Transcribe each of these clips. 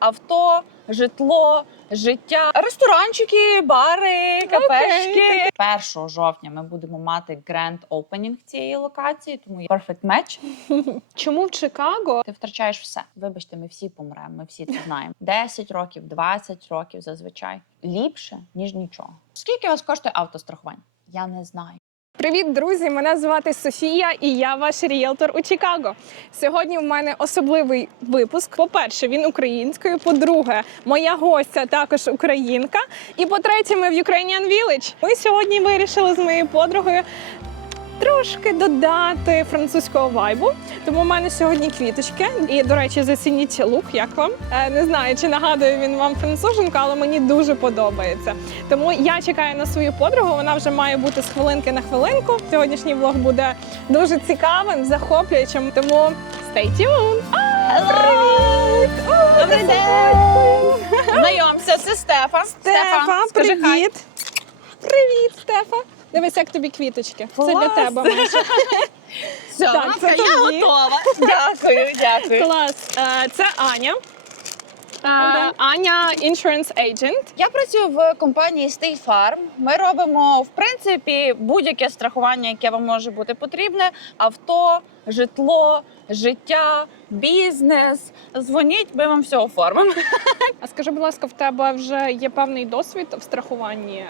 авто, житло, життя, ресторанчики, бари, кафешки. 1 жовтня ми будемо мати гренд опенінг цієї локації, тому є perfect match. Чому в Чикаго? Ти втрачаєш все. Вибачте, ми всі помремо, ми всі це знаємо. 10 років, 20 років зазвичай ліпше ніж нічого. Скільки у вас коштує автострахування? Я не знаю. Привіт, друзі! Мене звати Софія, і я ваш ріелтор у Чикаго. Сьогодні в мене особливий випуск. По-перше, він українською. По-друге, моя гостя також українка. І по-третє, ми в Ukrainian Village. Ми сьогодні вирішили з моєю подругою. Трошки додати французького вайбу, тому в мене сьогодні квіточки. І до речі, зацініть лук. Як вам Е, не знаю, чи нагадує він вам француженку, але мені дуже подобається. Тому я чекаю на свою подругу. Вона вже має бути з хвилинки на хвилинку. Сьогоднішній влог буде дуже цікавим, захоплюючим. Тому stay tuned! Привіт! Добрий день! Знайомся, це Стефа. Стефа, привіт! Привіт, Стефа! Дивись, як тобі квіточки. Це для Клас! тебе. Маша. Все, Так, це я тобі. готова. Дякую, дякую. Клас. Е, Це Аня. Е, Аня Insurance Agent. Я працюю в компанії State Farm. Ми робимо в принципі будь-яке страхування, яке вам може бути потрібне: авто, житло, життя, бізнес. Дзвоніть, ми вам все оформимо. А скажи, будь ласка, в тебе вже є певний досвід в страхуванні е,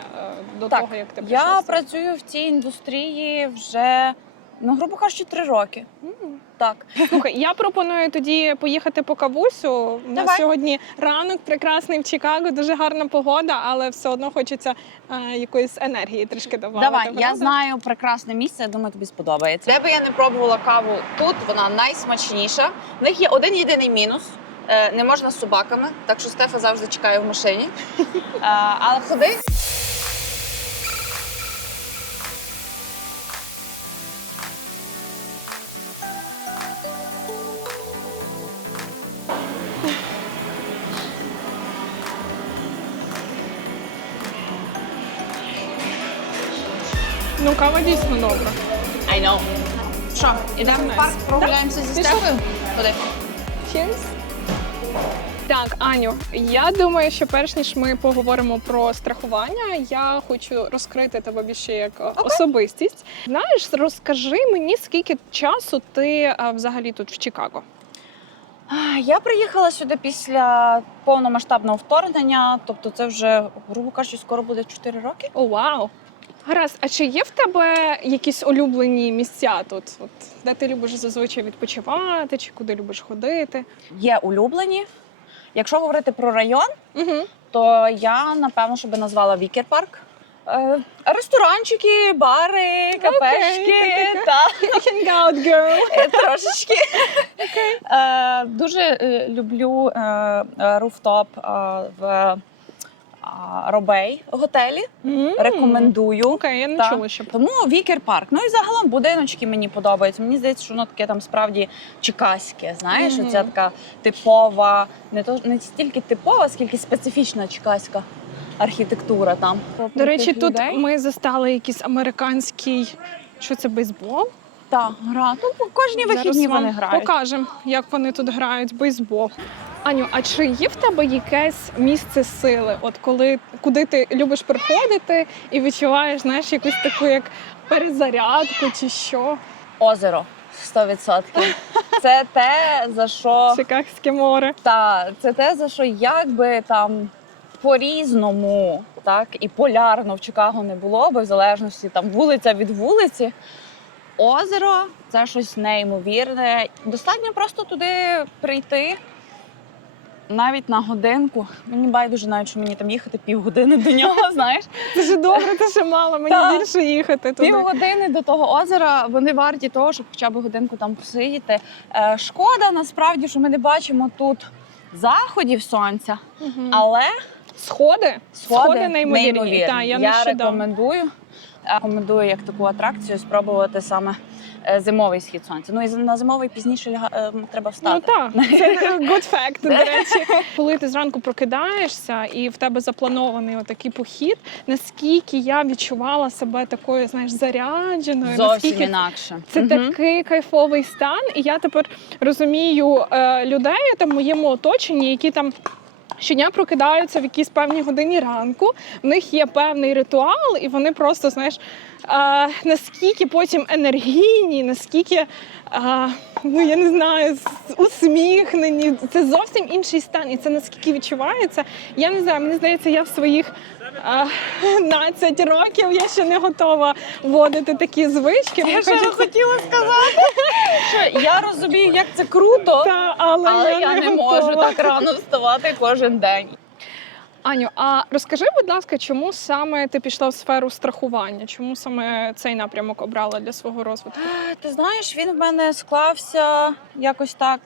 до Так, того, як ти Я прийшла? працюю в цій індустрії вже, ну, грубо кажучи, три роки. Так. Слухай, я пропоную тоді поїхати по кавусю. У нас Давай. сьогодні ранок прекрасний в Чикаго, дуже гарна погода, але все одно хочеться е, якоїсь енергії трішки давати. Давай, я знаю прекрасне місце. Я думаю, тобі сподобається. Де би я не пробувала каву тут, вона найсмачніша. В них є один єдиний мінус. Е, Не можна з собаками, так що Стефа завжди чекає в машині. Е, Але ходи. Кава дійсно добра. I know. Що, ідемо в парк, прогуляємося зі. Стефою? Ходи. Cheers. Так, Аню, я думаю, що перш ніж ми поговоримо про страхування, я хочу розкрити тебе більше як е, особистість. Знаєш, розкажи мені, скільки часу ти е, взагалі тут в Чикаго? Я приїхала сюди після повномасштабного вторгнення, тобто це вже, грубо кажучи, скоро буде 4 роки. О, вау! Гаразд, а чи є в тебе якісь улюблені місця тут? От, де ти любиш зазвичай відпочивати, чи куди любиш ходити? Є улюблені. Якщо говорити про район, Угу. то я напевно що би назвала Вікер парк. Е, ресторанчики, бари, кафешки. таке. та, Hang out, girl! е, трошечки. Е, дуже е, люблю е, е, руфтоп е, в Робей готелі. М. Рекомендую. Окей, я не Так. чула, що Тому Вікер парк. Ну і загалом будиночки мені подобаються. Мені здається, що воно таке там справді чекаське. Знаєш, Мгм. оця така типова, не то не стільки типова, скільки специфічна чекаська архітектура там. До речі, тут ми застали якийсь американський. Що це бейсбол? та гра. Ну кожні вихідні Зараз вам вони грають. Покажемо, як вони тут грають бейсбол. Аню, а чи є в тебе якесь місце сили? От коли куди ти любиш приходити і відчуваєш, знаєш, якусь таку як перезарядку чи що? Озеро 100%. Це те, за що Чикагське море. та це те, за що як би там по-різному, так і полярно в Чикаго не було би, в залежності там вулиця від вулиці. Озеро це щось неймовірне. Достатньо просто туди прийти. Навіть на годинку. Мені байдуже навіть, що мені там їхати півгодини до нього, знаєш. Дуже добре, ти ще мало, мені Так. більше їхати туди. Півгодини до того озера вони варті того, щоб хоча б годинку там посидіти. Е, шкода насправді, що ми не бачимо тут заходів сонця, але Сходи? Сходи неймовірні. неймовірні. Та, я я рекомендую. Рекомендую як таку атракцію спробувати саме зимовий схід сонця. Ну і на зимовий пізніше ляга- е, треба Ну встати. так, це good fact, до речі. Коли ти зранку прокидаєшся і в тебе запланований отакий похід, наскільки я відчувала себе такою, знаєш, зарядженою, Зовсім наскільки інакше. це Мгм. такий кайфовий стан. І я тепер розумію е, людей там в моєму оточенні, які там щодня прокидаються в якійсь певній годині ранку. В них є певний ритуал, і вони просто знаєш а, наскільки потім енергійні, наскільки а, ну я не знаю, усміхнені. Це зовсім інший стан, і це наскільки відчувається. Я не знаю, мені здається, я в своїх а, 15 років я ще не готова вводити такі звички. Я ще хочеться- хотіла сказати, що я розумію, як це круто, Та, але, але я не готова. можу так рано вставати кожен день. Аню, а розкажи, будь ласка, чому саме ти пішла в сферу страхування? Чому саме цей напрямок обрала для свого розвитку? Ти знаєш, він в мене склався якось так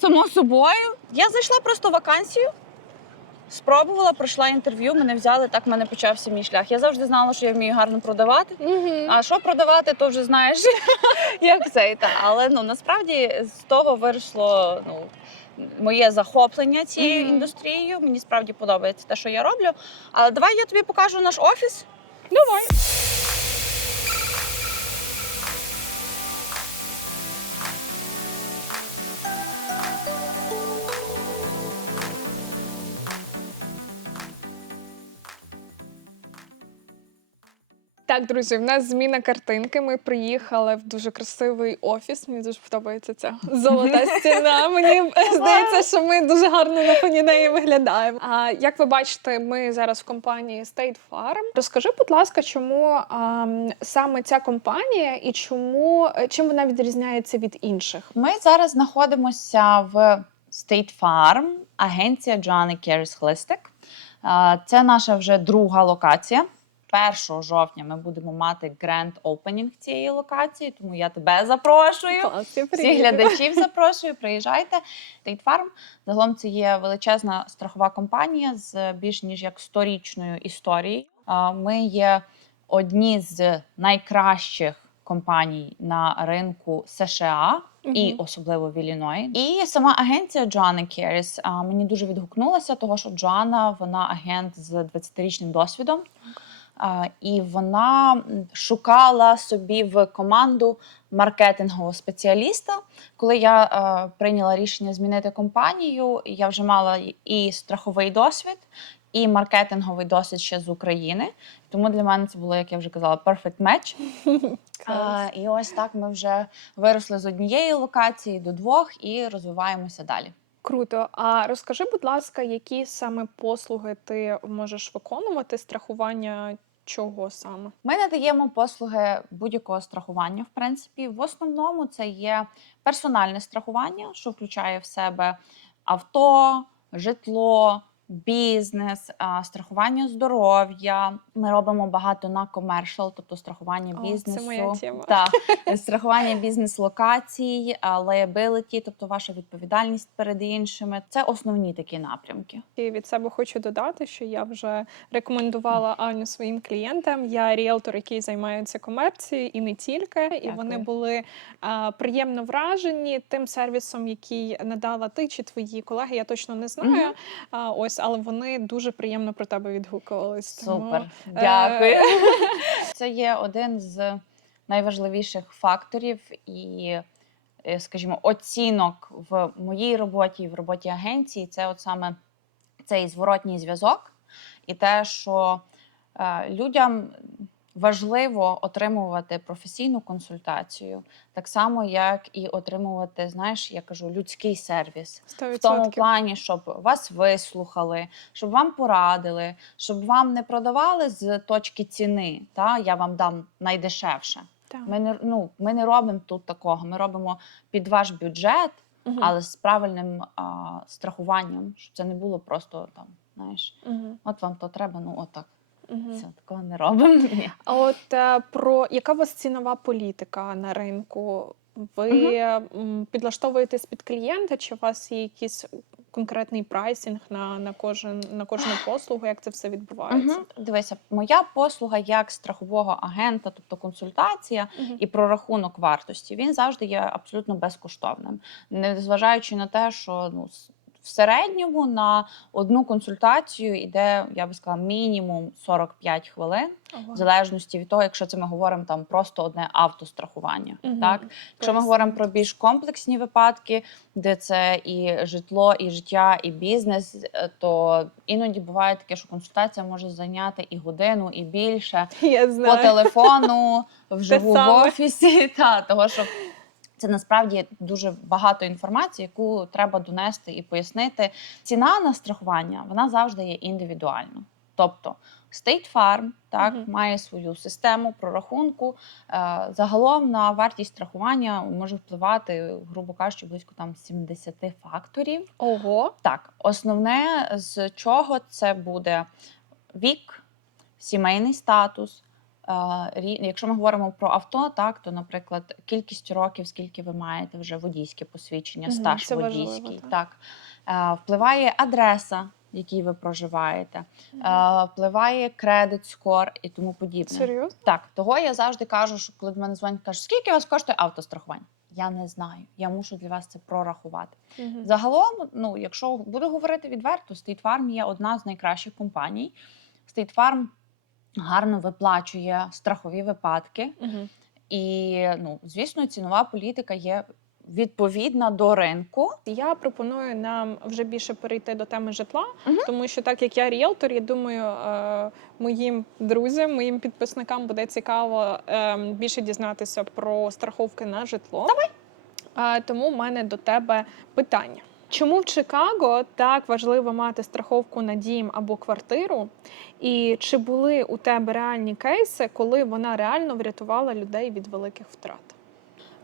само собою. Я зайшла просто в вакансію, спробувала, пройшла інтерв'ю, мене взяли, так в мене почався мій шлях. Я завжди знала, що я вмію гарно продавати. А що продавати, то вже знаєш, як це і та. Але ну насправді з того вийшло ну. Моє захоплення цією індустрією. Мені справді подобається те, що я роблю. Але давай я тобі покажу наш офіс. Давай. Так, друзі, в нас зміна картинки. Ми приїхали в дуже красивий офіс. Мені дуже подобається ця золота стіна. Мені здається, що ми дуже гарно на фоні неї виглядаємо. А як ви бачите, ми зараз в компанії State Farm. Розкажи, будь ласка, чому а, саме ця компанія і чому чим вона відрізняється від інших? Ми зараз знаходимося в State Farm, агенція Cares Holistic. Е, Це наша вже друга локація. 1 жовтня ми будемо мати гренд опенінг цієї локації, тому я тебе запрошую. Всіх глядачів запрошую, приїжджайте. State Farm. Загалом це є величезна страхова компанія з більш ніж як сторічною історією. Ми є одні з найкращих компаній на ринку США. І особливо в Ілліної. І сама агенція Cares а, мені дуже відгукнулася, того що Джоанна вона агент з 20-річним досвідом. І вона шукала собі в команду маркетингового спеціаліста. Коли я е, прийняла рішення змінити компанію, я вже мала і- і страховий досвід, і маркетинговий досвід ще з України. Тому для мене це було, як я вже казала, perfect match. А, і ось так ми вже виросли з однієї локації до двох і розвиваємося далі. Круто. А розкажи, будь ласка, які саме послуги ти можеш виконувати? Страхування чого саме? Ми надаємо послуги будь-якого страхування. В принципі, в основному це є персональне страхування, що включає в себе авто, житло. Бізнес, страхування здоров'я. Ми робимо багато на комершал, тобто страхування О, це бізнесу. моя тема. Так, страхування бізнес-локацій, лаябилиті, тобто ваша відповідальність перед іншими. Це основні такі напрямки. І від себе хочу додати, що я вже рекомендувала Аню своїм клієнтам. Я ріелтор, який займається комерцією, і не тільки. І Дякую. вони були а, приємно вражені тим сервісом, який надала ти чи твої колеги. Я точно не знаю. Мгм. А, ось, але вони дуже приємно про тебе відгукувались. Тому, Супер, е, дякую. Це є один з найважливіших факторів і, е, скажімо, оцінок в моїй роботі в роботі агенції. Це от саме цей зворотній зв'язок, і те, що е, людям важливо отримувати професійну консультацію, так само як і отримувати, знаєш, я кажу, людський сервіс. 100%. В тому плані, щоб вас вислухали, щоб вам порадили, щоб вам не продавали з точки ціни. Та я вам дам найдешевше. Так. Ми не ну ми не робимо тут такого. Ми робимо під ваш бюджет, Мгм. але з правильним а, страхуванням, щоб це не було просто там. Знаєш, Мгм. от вам то треба, ну отак. Мгм. Це такого не робимо. Ні. А от е, про яка у вас цінова політика на ринку? Ви м, підлаштовуєтесь під клієнта, чи у вас є якийсь конкретний прайсинг на, на кожен на кожну послугу? Як це все відбувається? Мгм. Дивися, моя послуга як страхового агента, тобто консультація, Мгм. і прорахунок вартості, він завжди є абсолютно безкоштовним, незважаючи на те, що ну В середньому на одну консультацію йде, я би сказала, мінімум 45 хвилин, в залежності від того, якщо це ми говоримо там просто одне автострахування. Мгм. Так, якщо ми говоримо про більш комплексні випадки, де це і житло, і життя, і бізнес, е, то іноді буває таке, що консультація може зайняти і годину, і більше Я по телефону, вживу в офісі. Та того, що це насправді дуже багато інформації, яку треба донести і пояснити. Ціна на страхування вона завжди є індивідуальна. Тобто State Farm так Мгм. має свою систему прорахунку. Е, загалом на вартість страхування може впливати, грубо кажучи, близько там 70 факторів. Ого. Так, основне з чого це буде вік, сімейний статус. Е, Якщо ми говоримо про авто, так то, наприклад, кількість років, скільки ви маєте вже водійське посвідчення, стаж це важливо, водійський. так. Так. Е, Впливає адреса, в якій ви проживаєте, е, впливає кредит, скор і тому подібне. Серйозно? Так, того я завжди кажу, що коли до мене дзвонять, кажуть, скільки у вас коштує автострахування? Я не знаю. Я мушу для вас це прорахувати. Мгм. Загалом, ну, якщо буду говорити відверто, State Farm є одна з найкращих компаній. State Farm гарно виплачує страхові випадки, Мгм. і ну, звісно, цінова політика є відповідна до ринку. Я пропоную нам вже більше перейти до теми житла, Мгм. тому що так як я ріелтор, я думаю, е, моїм друзям, моїм підписникам буде цікаво е, більше дізнатися про страховки на житло. Давай. Тому в мене до тебе питання. Чому в Чикаго так важливо мати страховку на дім або квартиру? І чи були у тебе реальні кейси, коли вона реально врятувала людей від великих втрат?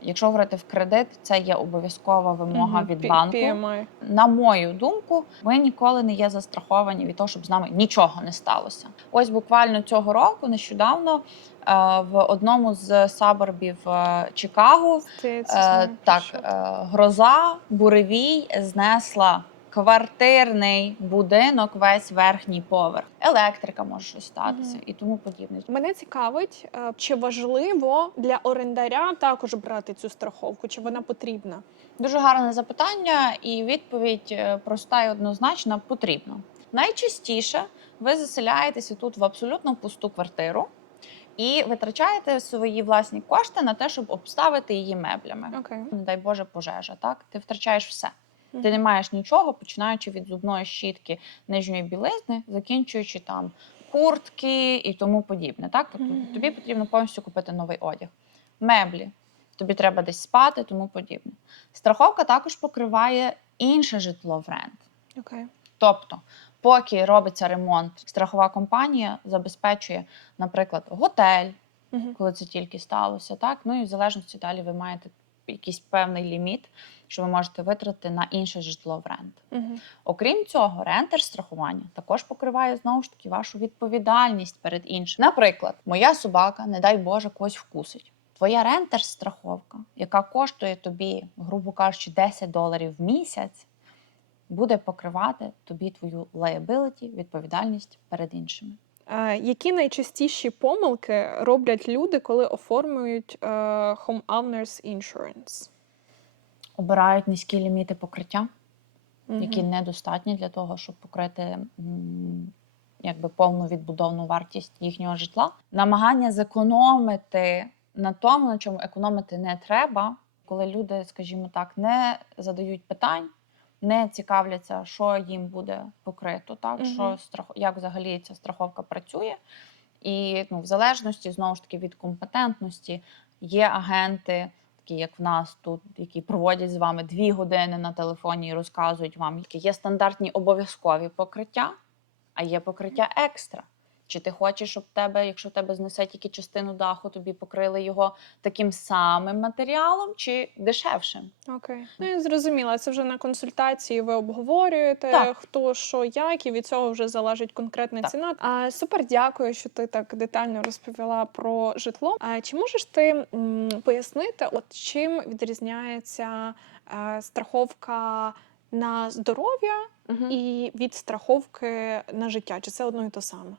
Якщо говорити в кредит, це є обов'язкова вимога угу, від банку. PMI. На мою думку, ми ніколи не є застраховані від того, щоб з нами нічого не сталося. Ось буквально цього року, нещодавно, е, в одному з саборбів е, Чикаго, е, так, гроза, буревій знесла квартирний будинок, весь верхній поверх. Електрика може щось статися Мгм. і тому подібне. Мене цікавить, е, чи важливо для орендаря також брати цю страховку, чи вона потрібна? Дуже гарне запитання, і відповідь е, проста і однозначна потрібно. Найчастіше ви заселяєтеся тут в абсолютно пусту квартиру і витрачаєте свої власні кошти на те, щоб обставити її меблями. Окей. Не дай Боже, пожежа. Так, ти втрачаєш все. Ти не маєш нічого, починаючи від зубної щітки нижньої білизни, закінчуючи там куртки і тому подібне. Так, тобто тобі потрібно повністю купити новий одяг, меблі. Тобі треба десь спати, тому подібне. Страховка також покриває інше житло в рент. Окей. Тобто, поки робиться ремонт, страхова компанія забезпечує, наприклад, готель, Мгм. коли це тільки сталося. Так, ну і в залежності далі ви маєте якийсь певний ліміт, що ви можете витратити на інше житло в рент. Мгм. Окрім цього, рентер страхування також покриває знову ж таки вашу відповідальність перед іншим. Наприклад, моя собака, не дай Боже, когось вкусить. Твоя рентер страховка, яка коштує тобі, грубо кажучи, 10 доларів в місяць, буде покривати тобі твою liability, відповідальність перед іншими. Е, Які найчастіші помилки роблять люди, коли оформлюють е, homeowners insurance? Обирають низькі ліміти покриття. Мгм. які недостатні для того, щоб покрити якби повну відбудовну вартість їхнього житла. Намагання зекономити на тому, на чому економити не треба, коли люди, скажімо так, не задають питань, не цікавляться, що їм буде покрито, так Мгм. що страх, як взагалі ця страховка працює. І ну, в залежності знову ж таки від компетентності є агенти, такі як в нас тут, які проводять з вами дві години на телефоні і розказують вам, які є стандартні обов'язкові покриття, а є покриття екстра. Чи ти хочеш, щоб тебе, якщо тебе знесе тільки частину даху, тобі покрили його таким самим матеріалом чи дешевшим? Окей. Ну, я зрозуміла. Це вже на консультації ви обговорюєте, Так. хто що як, і від цього вже залежить конкретна Так. ціна. А, супер, дякую, що ти так детально розповіла про житло. А чи можеш ти м, пояснити, от чим відрізняється е, страховка на здоров'я і від страховки на життя? Чи це одно і те саме?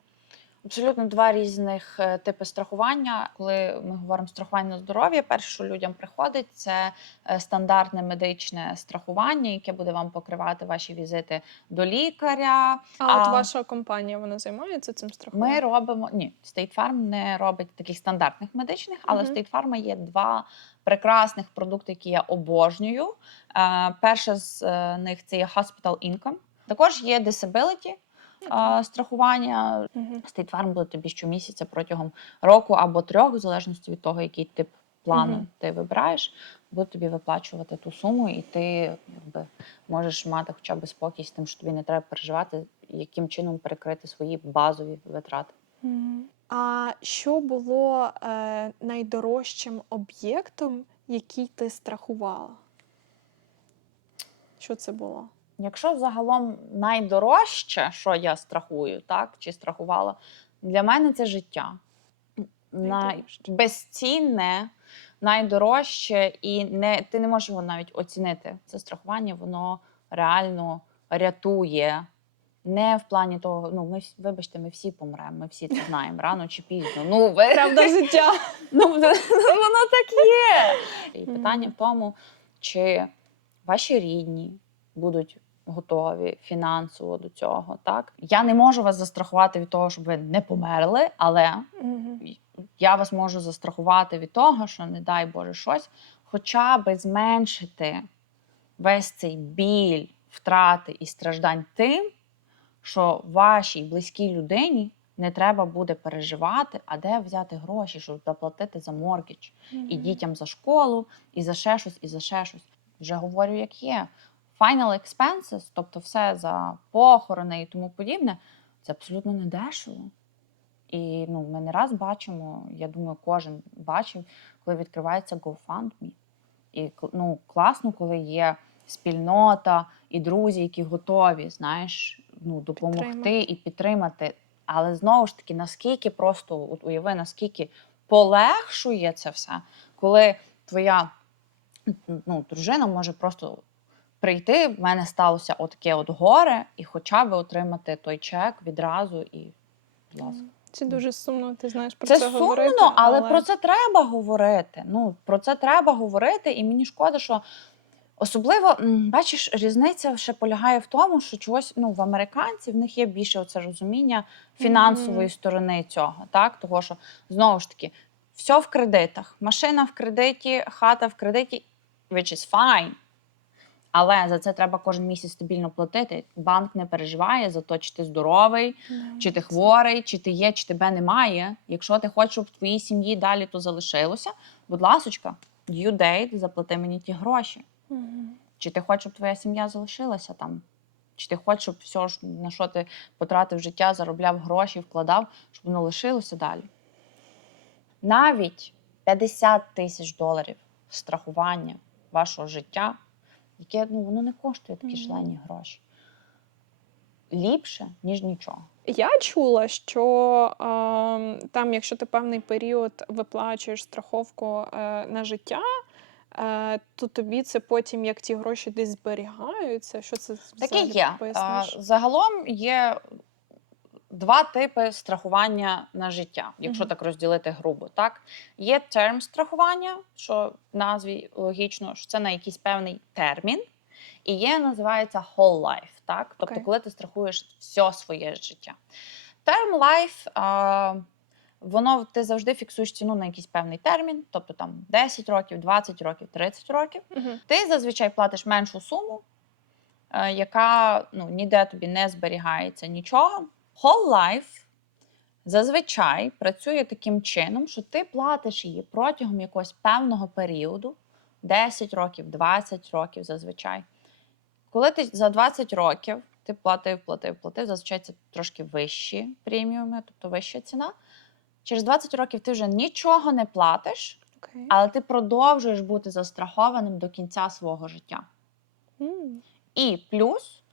Абсолютно два різних е, типи страхування. Коли ми говоримо страхування здоров'я, перше, що людям приходить, це е, стандартне медичне страхування, яке буде вам покривати ваші візити до лікаря. А, от ваша компанія вона займається цим страхуванням? Ми робимо ні, State Farm не робить таких стандартних медичних, але в State Farm є два прекрасних продукти, які я обожнюю. Е, перше з них це є Hospital Income. Також є Disability страхування. State Farm буде тобі щомісяця протягом року або трьох, в залежності від того, який тип плану ти вибираєш, буде тобі виплачувати ту суму, і ти якби можеш мати хоча б спокій з тим, що тобі не треба переживати, яким чином перекрити свої базові витрати. А що було е, найдорожчим об'єктом, який ти страхувала? Що це було? Якщо загалом найдорожче, що я страхую, так чи страхувала, для мене це життя. Найдорожче. Безцінне, найдорожче, і не, ти не можеш його навіть оцінити. Це страхування, воно реально рятує. Не в плані того, ну ми вибачте, ми всі помремо, ми всі це знаємо рано чи пізно. Ну ви Правда життя. Ну, воно так є. І питання в тому, чи ваші рідні будуть готові фінансово до цього. Так я не можу вас застрахувати від того, щоб ви не померли, але Мгм. я вас можу застрахувати від того, що, не дай Боже, щось, хоча би зменшити весь цей біль, втрати і страждань тим, що вашій близькій людині не треба буде переживати, а де взяти гроші, щоб заплатити за моргідж, і дітям за школу, і за ще щось, і за ще щось. Вже говорю, як є. Final expenses, тобто все за похорони і тому подібне, це абсолютно не дешево. І ну, ми не раз бачимо, я думаю, кожен бачив, коли відкривається GoFundMe. І ну, класно, коли є спільнота і друзі, які готові, знаєш, ну, допомогти Підтримати. і підтримати. Але знову ж таки, наскільки просто от уяви, наскільки полегшує це все, коли твоя ну, дружина може просто прийти, в мене сталося отаке от горе, і хоча б отримати той чек відразу і будь ласка. Це дуже сумно, ти знаєш про Це це, сумно, говорити, але... про це треба говорити. Ну, про це треба говорити, і мені шкода, що особливо, бачиш, різниця ще полягає в тому, що чогось ну, в американців в них є більше оце розуміння фінансової Мгм. сторони цього. Так? Того, що знову ж таки, все в кредитах. Машина в кредиті, хата в кредиті, which is fine. Але за це треба кожен місяць стабільно платити. Банк не переживає за те, чи ти здоровий, Да. чи ти хворий, чи ти є, чи тебе немає. Якщо ти хочеш, щоб в твоїй сім'ї далі то залишилося, будь ласочка, due date, заплати мені ті гроші. Мгм. Чи ти хочеш, щоб твоя сім'я залишилася там? Чи ти хочеш, щоб все, на що ти потратив життя, заробляв гроші, вкладав, щоб воно лишилося далі? Навіть 50 тисяч доларів страхування вашого життя, яке ну, воно не коштує такі Мгм. шалені гроші. Ліпше, ніж нічого. Я чула, що е, там, якщо ти певний період виплачуєш страховку е, на життя, е, то тобі це потім, як ті гроші десь зберігаються. Що це Таке є. Поясниш? Загалом є два типи страхування на життя, якщо так розділити грубо. Так? Є терм страхування, що в назві логічно, що це на якийсь певний термін, і є, називається whole life. Так? Тобто, Окей. коли ти страхуєш все своє життя. Term life, а, воно ти завжди фіксуєш ціну на якийсь певний термін, тобто там 10 років, 20 років, 30 років Мгм. ти зазвичай платиш меншу суму, е, яка ну, ніде тобі не зберігається нічого. Whole life зазвичай працює таким чином, що ти платиш її протягом якогось певного періоду 10 років, 20 років зазвичай. Коли ти за 20 років ти платив, платив, платив, зазвичай це трошки вищі преміуми, тобто вища ціна. Через 20 років ти вже нічого не платиш, Окей. але ти продовжуєш бути застрахованим до кінця свого життя. М. І плюс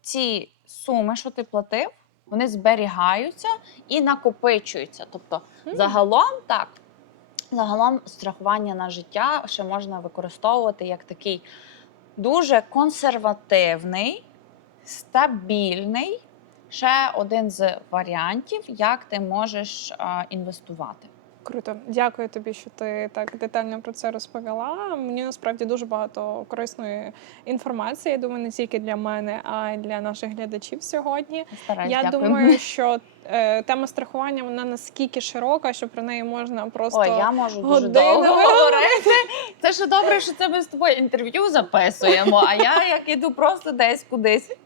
ці суми, що ти платив, вони зберігаються і накопичуються. Тобто, загалом так, загалом страхування на життя ще можна використовувати як такий дуже консервативний, стабільний ще один з варіантів, як ти можеш а, інвестувати. Круто, дякую тобі, що ти так детально про це розповіла. Мені насправді дуже багато корисної інформації. Я думаю, не тільки для мене, а й для наших глядачів сьогодні. Стараюсь, Я дякую. думаю, що е, тема страхування вона наскільки широка, що про неї можна просто Ой, я можу дуже довго говорити. Це ж добре, що це ми з тобою інтерв'ю записуємо. А я як іду просто десь кудись.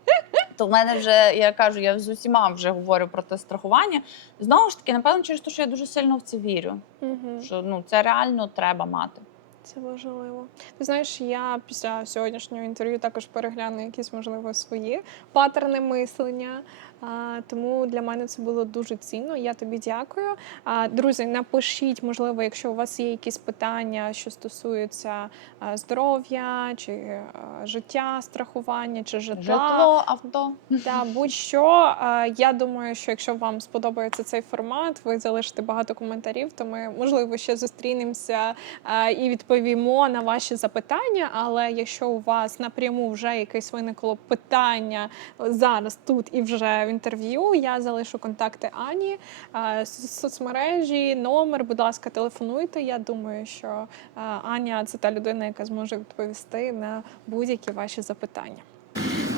То в мене вже я кажу, я з усіма вже говорю про те страхування. Знову ж таки, напевно, через те, що я дуже сильно в це вірю. Угу. Що ну це реально треба мати. Це важливо. Ти знаєш, я після сьогоднішнього інтерв'ю також перегляну якісь, можливо, свої паттерни мислення. А, тому для мене це було дуже цінно. Я тобі дякую. А, друзі, напишіть, можливо, якщо у вас є якісь питання, що стосуються а, здоров'я чи а, життя, страхування чи житла. Житло, авто. Та будь-що. Е, Я думаю, що якщо вам сподобається цей формат, ви залишите багато коментарів, то ми можливо ще зустрінемося е, і відповімо на ваші запитання. Але якщо у вас напряму вже якесь виникло питання зараз, тут і вже інтерв'ю, я залишу контакти Ані, е, соцмережі, номер. Будь ласка, телефонуйте. Я думаю, що е, Аня це та людина, яка зможе відповісти на будь-які ваші запитання.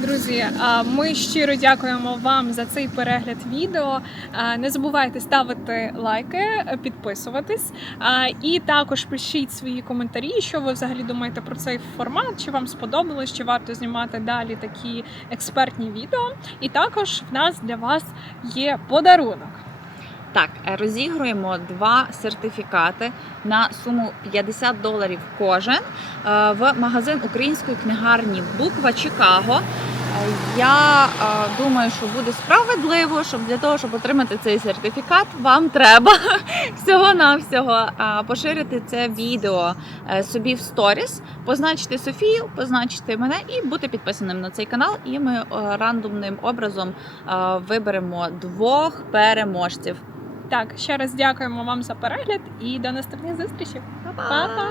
Друзі, ми щиро дякуємо вам за цей перегляд відео. Не забувайте ставити лайки, підписуватись. І також пишіть свої коментарі, що ви взагалі думаєте про цей формат, чи вам сподобалось, чи варто знімати далі такі експертні відео. І також в нас для вас є подарунок. Так, розігруємо два сертифікати на суму 50 доларів кожен е, в магазин української книгарні Буква Чикаго. Е, Я е, думаю, що буде справедливо, щоб для того, щоб отримати цей сертифікат, вам треба всього-навсього поширити це відео собі в сторіс, позначити Софію, позначити мене і бути підписаним на цей канал. І ми рандомним образом виберемо двох переможців. Так, ще раз дякуємо вам за перегляд і до наступних зустрічей. Па-па!